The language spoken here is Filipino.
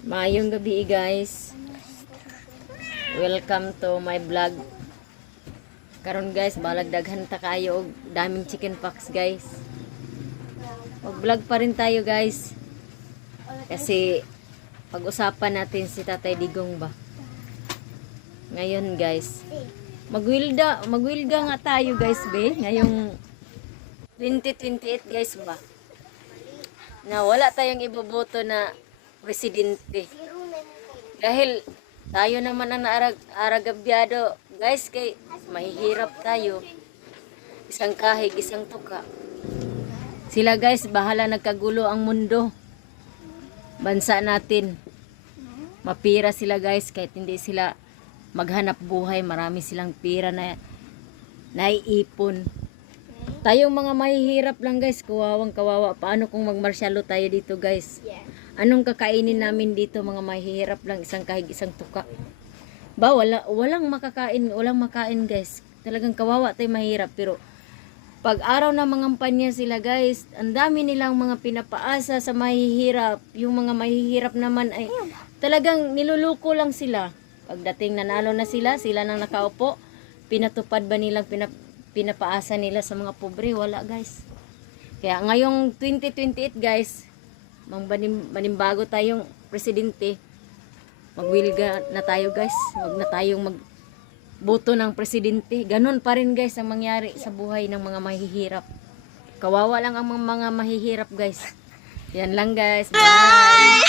Maayong gabi guys. Welcome to my vlog. Karon guys, balag daghan ta kayo og daming chicken pox guys. Mag-vlog pa rin tayo guys. Kasi pag-usapan natin si Tatay Digong ba. Ngayon guys, magwilda nga tayo guys be. Ngayong 2028 guys ba. Na wala tayong iboboto na presidente. Dahil tayo naman ang aragabyado. Guys, kay mahihirap tayo. Isang kahig, isang tuka. Sila guys, bahala nagkagulo ang mundo. Bansa natin. Mapira sila guys, kahit hindi sila maghanap buhay. Marami silang pira na naiipon. Tayong mga mahihirap lang guys, kawawang kawawa. Paano kung magmarsyalo tayo dito guys? Anong kakainin namin dito mga mahihirap lang, isang kahig, isang tuka? Ba, walang makain guys. Talagang kawawa tayo mahirap. Pero pag araw na mangampanya sila guys, ang dami nilang mga pinapaasa sa mahihirap. Yung mga mahihirap naman ay talagang niluluko lang sila. Pagdating nanalo na sila nang nakaupo, pinatupad ba nilang pinapaasa nila sa mga pobre? Wala guys. Kaya ngayong 2028 guys, manimbago tayong presidente, magwilga na tayo guys. Wag na tayong magboto ng presidente. Ganun pa rin guys ang mangyari sa buhay ng mga mahihirap. Kawawa lang ang mga mahihirap guys. Yan lang guys. Bye!